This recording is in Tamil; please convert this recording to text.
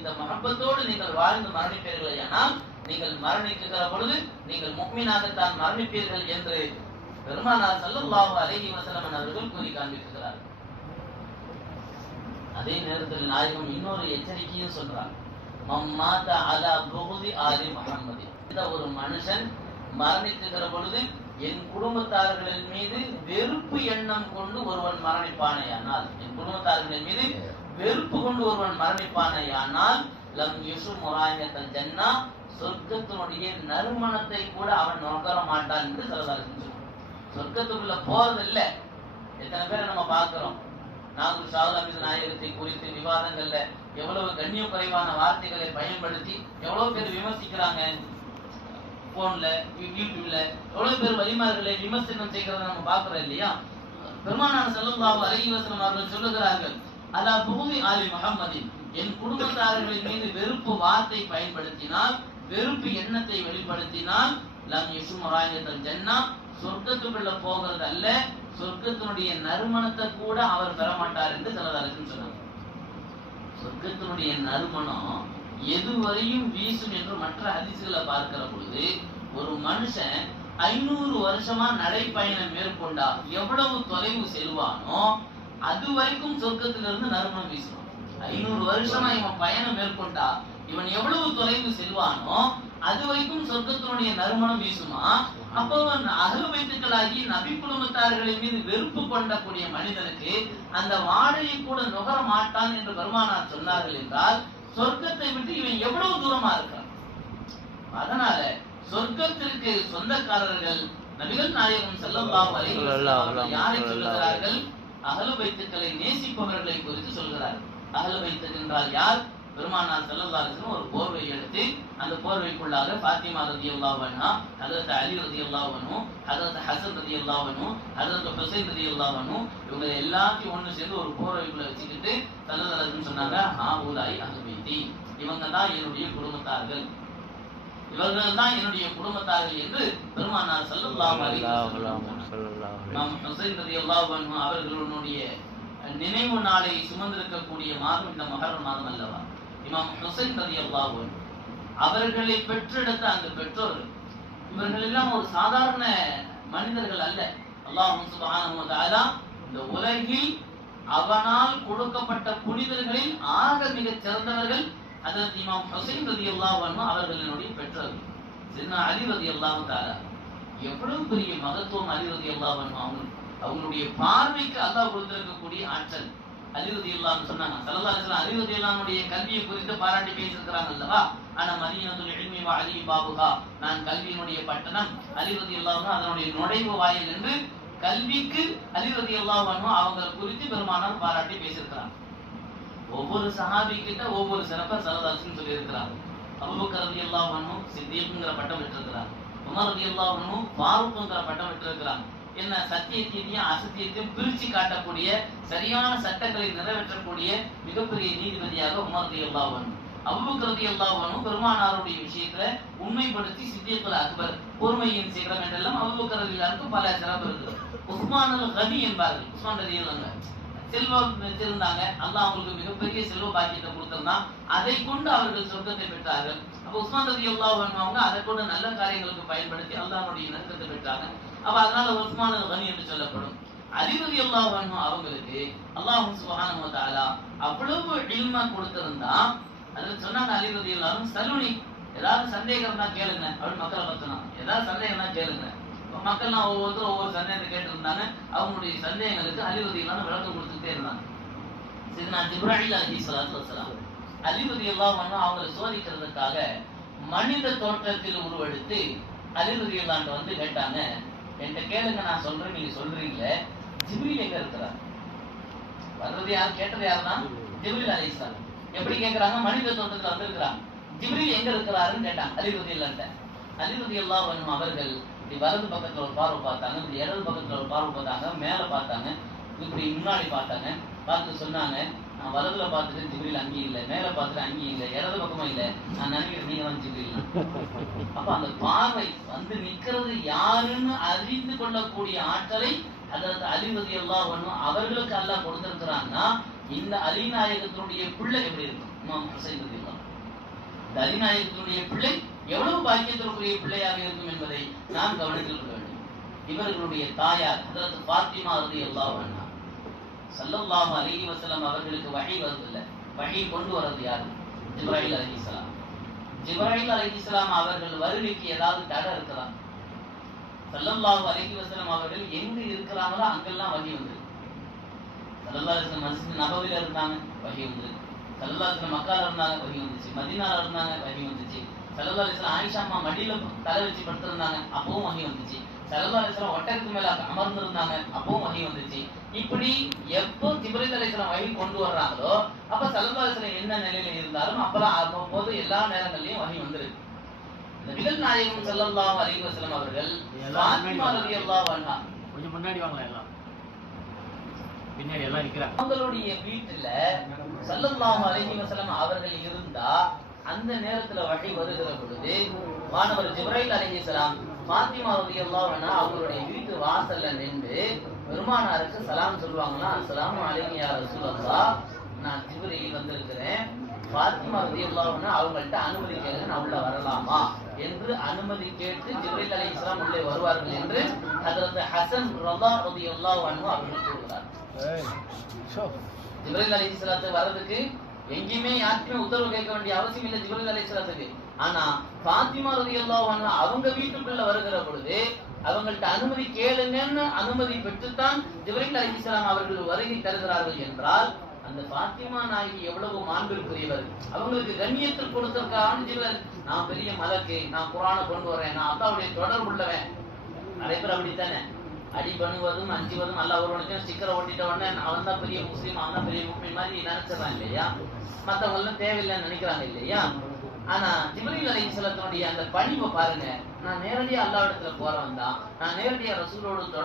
இந்த மஹப்பத்தோடு நீங்கள் வாழ்ந்து மரணிப்பீர்கள் ஆனால் நீங்கள் மரணிக்கிற பொழுது நீங்கள் முஃமினாகத்தான் மரணிப்பீர்கள் என்று பெருமானார் ஸல்லல்லாஹு அலைஹி வஸல்லம் அவர்கள் கூறி காண்பிக்கிறார்கள். அதே நேரத்தில் நாயகம் இன்னொரு எச்சரிக்கையும் சொல்றார். மம்மாத அலா புகுதி ஆலி முஹம்மதி. இந்த ஒரு மனுஷன் மரணிக்கிற பொழுது என் குடும்பத்தார்களின் மீது வெறுப்பு எண்ணம் கொண்டு ஒருவன் மரணிப்பானேயானால், என் குடும்பத்தார்களின் மீது வெறுப்பு கொண்டு ஒருவன் மரணிப்பானேயானால் லம் யுஷு முராயத்தல் ஜன்னா, சொர்க்கத்தினுடைய நறுமணத்தை கூட அவன் நுகர மாட்டான் என்று சொல்லலாம். சொர்க்கத்துக்குள்ள போறது இல்ல. எத்தனை பேரை நம்ம பார்க்கிறோம், நாகூர் ஷாவுல் நாயகத்தை குறித்து விவாதங்கள்ல எவ்வளவு கண்ணிய குறைவான வார்த்தைகளை பயன்படுத்தி எவ்வளவு பேர் விமர்சிக்கிறாங்க. போன்ல யூடியூப்ல எவ்வளவு பேர் வலிமார்களை விமர்சனம் செய்கிறத நம்ம பார்க்கிறோம் இல்லையா? பெருமானார் ஸல்லல்லாஹு அலைஹி வஸல்லம் அவர்கள் சொல்லுகிறார்கள், அலா புகுதி ஆலி முஹம்மதின், என் குடும்பத்தார்களின் மீது வெறுப்பு வார்த்தை பயன்படுத்தினால், வெறுப்பு எண்ணத்தை வெளிப்படுத்தினால் லம் யஷும் ராயத்தல் ஜன்னா, சொர்க்கத்துக்குள்ள போகிறது அல்ல, சொர்க்கத்தினுடைய நறுமணத்தை கூட அவர் பெற மாட்டார் என்று சொல்லதாருன்னு சொன்னாங்க. சொர்க்கத்தினுடைய நறுமணம் எதுவரையும் வீசும் என்று மற்ற ஹதீஸ்களை பார்க்கிற பொழுது ஒரு மனுஷன் 500 வருஷமா நடைப்பயணம் மேற்கொண்டா எவ்வளவு தொலைவு செல்வானோ அது வரைக்கும் சொர்க்கத்திலிருந்து நறுமணம் வீசுவான். 500 வருஷமா இவன் பயணம் மேற்கொண்டா இவன் எவ்வளவு தொலைவு செல்வானோ அது வரைக்கும் சொர்க்கத்தினுடைய நறுமணம் வீசுமா. அப்போ அகல வைத்துக்களாகி நபி குடும்பத்தார்களின் மீது வெறுப்பு கொண்டக்கூடிய மனிதனுக்கு அந்த வாடையை கூட நுகர மாட்டான் என்று பெருமானார் சொன்னார்கள் என்றால் சொர்க்கத்தை விட்டு இவன் எவ்வளவு தூரமா இருக்கான். அதனால சொர்க்கத்திற்கு சொந்தக்காரர்கள் நபிகள் நாயகம் ஸல்லல்லாஹு அலைஹி வஸல்லம் யாரை சொல்லுகிறார்கள்? அஹ்லு பைத்துக்களை நேசிப்பவர்களை குறித்து சொல்கிறார்கள். அஹ்லு பைத் என்றால் யார்? பெருமானார் ஸல்லல்லாஹு அலைஹி வஸல்லம் ஒரு போர்வை எடுத்து அந்த போர்வைக்குள்ளாக ஃபாத்திமா ரலியல்லாஹு அன்ஹா, ஹஜ்ரத் அலி ரலியல்லாஹு அன்ஹு, ஹஜ்ரத் ஹஸன் ரலியல்லாஹு அன்ஹு, ஹஜ்ரத் ஹுசைன் ரலியல்லாஹு அன்ஹு, இவங்க எல்லாத்தையும் ஒன்று சேர்ந்து ஒரு போர்வைக்குள்ள வச்சுக்கிட்டு ஸல்லல்லாஹு அலைஹி வஸல்லம் சொன்னாங்க, ஹாஉலாய் அஹ்லு பைத்தி, இவங்க தான் என்னுடைய குடும்பத்தார்கள், இவர்கள் தான் என்னுடைய குடும்பத்தார்கள் என்று பெருமானார் ஸல்லல்லாஹு அலைஹி வஸல்லம் நாம் ஹுசைன் ரலியல்லாஹு அன்ஹு அவர்களுடைய நினைவு நாளை சுமந்திருக்கக்கூடிய மாதம் இந்த முஹர்ரம் மாதம் அல்லவா? இமாம் ஹுசைன் ரலியல்லாஹு அன்ஹு அவர்களை பெற்றெடுத்த அந்த பெற்றோர்கள் இவர்கள் எல்லாம் ஒரு சாதாரண மனிதர்கள் அல்ல. அல்லாஹ் சுப்ஹானஹு வ தஆலா இந்த உலகில் அவனால் கொடுக்கப்பட்ட புனிதர்களில் ஆக மிகச் சிறந்தவர்கள் ஹஜ்ரத் இமாம் ஹுசைன் ரலியல்லாஹு அன்ஹு அவர்களுடைய பெற்றோர்கள். சையதுனா அலி ரலியல்லாஹு தஆலா எவ்வளவு பெரிய மகத்துவம் அலி ரலியல்லாஹு அன்ஹு அவங்களுடைய பார்வைக்கு அல்லாஹ் கொடுத்திருக்கக்கூடிய ஆற்றல். அலி ரலியல்லாஹு அன்ஹு சொன்னாங்க, ஸல்லல்லாஹு அலைஹி வஸல்லம் அலி ரலியல்லாஹு அன்ஹுடைய கல்வியை குறித்து பாராட்டி பேசியிருக்கிறாங்க அல்லவா? ஆனா மதீனத்துல் இல்மி வ அலி பாபுஹா, நான் கல்வியினுடைய பட்டணம், அலி ரலியல்லாஹு அன்ஹு அதனுடைய நுழைவு வாயில் என்று கல்விக்கு அலி ரலியல்லாஹு அன்ஹு அவங்க குறித்து பெருமானார் பாராட்டி பேசியிருக்கிறாங்க. ஒவ்வொரு சஹாபி கிட்ட ஒவ்வொரு சிறப்பை ஸல்லல்லாஹு அலைஹி வஸல்லம் சொல்லி இருக்கிறாங்க. அபூபக்கர் ரலியல்லாஹு அன்ஹு சித்தீக்ங்கிற பட்டம் பெற்றிருக்கிறாங்க. உமர் ரலியல்லாஹு அன்ஹு ஃபாரூக்ங்கிற பட்டம் பெற்றிருக்கிறாங்க. என்ன சத்தியத்தையும் அசத்தியத்தையும் பிரிச்சு காட்டக்கூடிய சரியான சட்டங்களை நிறைவேற்றக்கூடிய மிகப்பெரிய நீதிபதியாக உமர் ரலியல்லாஹு அன்ஹு. அபூபக்கர் ரலியல்லாஹு அன்ஹு பெருமானாருடைய விஷயத்துல உண்மைப்படுத்தி சித்தியத்துல் அக்பர், பொறுமையின் சிகரம் என்றெல்லாம் அபூபக்கர் ரலியல்லாஹு அன்ஹு பல சிறப்பு இருக்குது. உஸ்மான் அல் கனி என்பார்கள். உஸ்மான் ரலியல்லாஹு அன்ஹு செல்வம் வச்சிருந்தாங்க, அல்லாஹ் அவங்களுக்கு மிகப்பெரிய செல்வ பாக்கியத்தை கொடுத்திருந்தான், அதை கொண்டு அவர்கள் சொர்க்கத்தை பெற்றார்கள். அப்ப உஸ்மான் ரலியல்லாஹு அன்ஹு அவங்க அதை கொண்டு நல்ல காரியங்களுக்கு பயன்படுத்தி அல்லாஹ்வுடைய நெருக்கத்தை பெற்றாங்க. அப்ப அதனால உஸ்மான் அல் கனி என்று சொல்லப்படும். அலி ரலியல்லாஹு அன்ஹு அவங்களுக்கு அல்லாஹ் சுப்ஹானஹு வ தஆலா அவ்வளவு இல்ம கொடுத்திருந்தா, அதுல சொன்னாங்க அலி ரலியல்லாஹு அன்ஹு, சலுனி, ஏதாவது சந்தேகம் தான் கேளுங்க அப்படின்னு மக்களை பத்தினா, ஏதாவது சந்தேகம் தான் கேளுங்க. மக்கள்லாம் ஒவ்வொருத்தரும் ஒவ்வொரு சந்தேகத்தை கேட்டு இருந்தாங்க. அவங்களுடைய சந்தேகங்களுக்கு அலி ரலியல்லாஹு அன்ஹு விளக்கம் கொடுத்துட்டே இருந்தாங்க. சையதுனா ஜிப்ராயில் அலைஹிஸ்ஸலாத்து வஸ்ஸலாம் அலி ரலியல்லாஹு அன்ஹு அவங்களை சோதிக்கிறதுக்காக மனித தோற்றத்தில் உருவெடுத்து அலி ரலியல்லாஹு அன்ஹு வந்து கேட்டாங்க, என்கிட்ட கேளுங்க, நான் சொல்றேன், நீங்க சொல்றீங்க, ஜிப்ரீல் எங்க இருக்கிறார்? வர்றது யார், கேட்டது யாருதான்? ஜிப்ரீல் அலைஹிஸ்ஸலாம். எப்படி கேட்கிறாங்க? மனித தோற்றத்துல வந்திருக்கிறாங்க, ஜிப்ரீல் எங்க இருக்கிறாருன்னு கேட்டாங்க அலி ரலியல்லாஹு அன்ஹு. அலி ரலியல்லாஹு அன்ஹு அவர்கள் வலது பக்கத்துல ஒரு பார்வை பார்த்தாங்க, இடது பக்கத்துல ஒரு பார்வை பார்த்தாங்க, மேல பார்த்தாங்க, இப்படி முன்னாடி பார்த்தாங்க. பார்த்து சொன்னாங்க, நான் வலதுல பார்த்துட்டு ஜிப்ரீல் அங்கேயும் இல்லை, மேல பார்த்துட்டு அங்கேயும் இல்லை, இடது பக்கமும் இல்லை, நான் நினைக்கிறேன் நீங்க தான் ஜிப்ரீல். அப்ப அந்த பார்வை வந்து நிக்கிறது யாருன்னு அறிந்து கொள்ளக்கூடிய ஆற்றலை அதாவது அலி ரலியல்லாஹு அன்ஹு அவர்களுக்கு அல்லாஹ் கொடுத்திருக்கிறாங்கன்னா, இந்த அலி நாயகத்தினுடைய பிள்ளை எப்படி இருக்கும்? இமாம் ஹுசைன் ரலியல்லாஹு இந்த அலிநாயகத்தினுடைய பிள்ளை எவ்வளவு பாக்கியத்திற்குரிய பிள்ளையாக இருக்கும் என்பதை நாம் கவனத்தில் கொள்ள வேண்டும். இவர்களுடைய தாயார் ஹஜ்ரத் ஃபாத்திமா ரலியல்லாஹு அன்ஹா ஸல்லல்லாஹு அலைஹி வஸல்லம் அவர்களுக்கு வஹி வருதில்லை. வஹி கொண்டு வரது யாரு? ஜிப்ராயில் அலைஹிஸ்ஸலாம். ஜிப்ராயில் அலைஹிஸ்ஸலாம் அவர்கள் வருகைக்கு ஏதாவது தடை இருக்கிறா? ஸல்லல்லாஹு அலைஹி வஸல்லம் அவர்கள் எங்கு இருக்கிறாங்களோ அங்கெல்லாம் வஹி வந்திருக்கு. ஸல்லல்லாஹு அலைஹி வஸல்லம் மஸ்ஜித் நபவில இருந்தாங்க, வஹி வந்திருக்கு. ஸல்லல்லாஹு அலைஹி வஸல்லம் மக்கால இருந்தாங்க, வஹி வந்துச்சு. மதீனால இருந்தாங்க, வஹி வந்துச்சு. ஸல்லல்லாஹு அலைஹி வஸல்லம் ஆயிஷா அம்மா மடியில தலை வச்சு படுத்திருந்தாங்க, அப்பவும் வஹி வந்துச்சு. ஸல்லல்லாஹு அலைஹி வஸல்லம் ஒட்டகத்துக்கு மேல அமர்ந்திருந்தாங்க, அப்பவும் வஹி வந்துச்சு. இப்படி எப்போ ஜிப்ரீல் அலைஹிஸ்ஸலாம் வஹி கொண்டு வர்றாங்களோ அப்ப ஸல்லல்லாஹு அலைஹி வஸல்லம் என்ன நிலையில இருந்தாலும் அப்பலாம் அப்போது எல்லா நேரங்களிலும் வஹி வந்திருக்கு. நபிகள் நாயகம் ஸல்லல்லாஹு அலைஹி வஸல்லம் அவர்கள் ஃபாத்திமா ரலியல்லாஹு அன்ஹா கொஞ்சம் முன்னாடி வாங்கலாம், எல்லாம் பின்னாடி எல்லாம் நிக்கிறாங்க. அவங்களுடைய வீட்டுல ஸல்லல்லாஹு அலைஹி வஸல்லம் அவர்கள் இருந்தா அந்த நேரத்துல வஹி வருகிற பொழுது வானவர் ஜிப்ரீல் அலைஹிஸ்ஸலாம் ஃபாத்திமா ரலியல்லாஹு அன்ஹா அவங்களுடைய வீட்டு வாசல்ல நின்று பெருமானாருக்கு சலாம் சொல்லுவாங்கன்னா, அஸ்ஸலாமு அலைக்கும் யா ரசூலல்லாஹ், நான் ஜிப்ரீல் வந்திருக்கிறேன், ஃபாத்திமா ரலியல்லாஹு அன்ஹா அவங்கள்ட்ட அனுமதி கேளுங்க, நான் உள்ள வரலாமா என்று அனுமதி கேட்டு ஜிப்ரீல் அலைஹிஸ்ஸலாம் உள்ளே வருவார்கள் என்று ஹஜ்ரத் ஹஸன் ரலியல்லாஹு அன்ஹு அவர்கள் கூறுகிறார். ஜிப்ரீல் அலைஹிஸ்ஸலாத்து வரதுக்கு எங்கேயுமே யாருக்குமே உத்தரவு கேட்க வேண்டிய அவசியம் இல்லை ஜிப்ரீல் அலைஹிஸ்ஸலாத்துக்கு. ஆனா ஃபாத்திமா ரலியல்லாஹு அன்ஹா அவங்க வீட்டுக்குள்ள வருகிற பொழுது அவங்கள்ட்ட அனுமதி கேளுங்கன்னு அனுமதி பெற்றுத்தான் ஜிப்ரீல் அலைஹிஸ்ஸலாம் அவர்கள் வருகை தருகிறார்கள் என்றால் அந்த ஃபாத்திமா நாயகி எவ்வளவு மாண்பிற்குரியவர். அவங்களுக்கு கண்ணியத்தில் கொடுத்திருக்கான்னு ஜிப்ரீல், நான் பெரிய மலக்கு, நான் குர்ஆனை கொண்டு வரேன், நான் அல்லாஹ்வுடைய தொடர்புள்ளவன். நிறைய பேர் அப்படித்தானே அடி பண்ணுவதும் அஞ்சுவதும் அல்லாஹ் ஒருவனுக்கு ஸ்டிக்கரை ஒட்டிட்ட உடனே அவன் தான் பெரிய முஸ்லீம், அவன் தான் பெரிய முஸ்லீம் மாதிரி நினைச்சிடறான் இல்லையா? மற்றவங்க எல்லாம் தேவையில்லைன்னு நினைக்கிறாங்க இல்லையா? ஆனா ஜிப்ரீல் அலைஹிஸ்ஸலாத்துடைய அந்த பணிவை பாருங்க. நான் நேரடியா அல்லாஹ்விடத்துல போறவன் தான், நான் நேரடியா ரசூலோடு தொடர்பு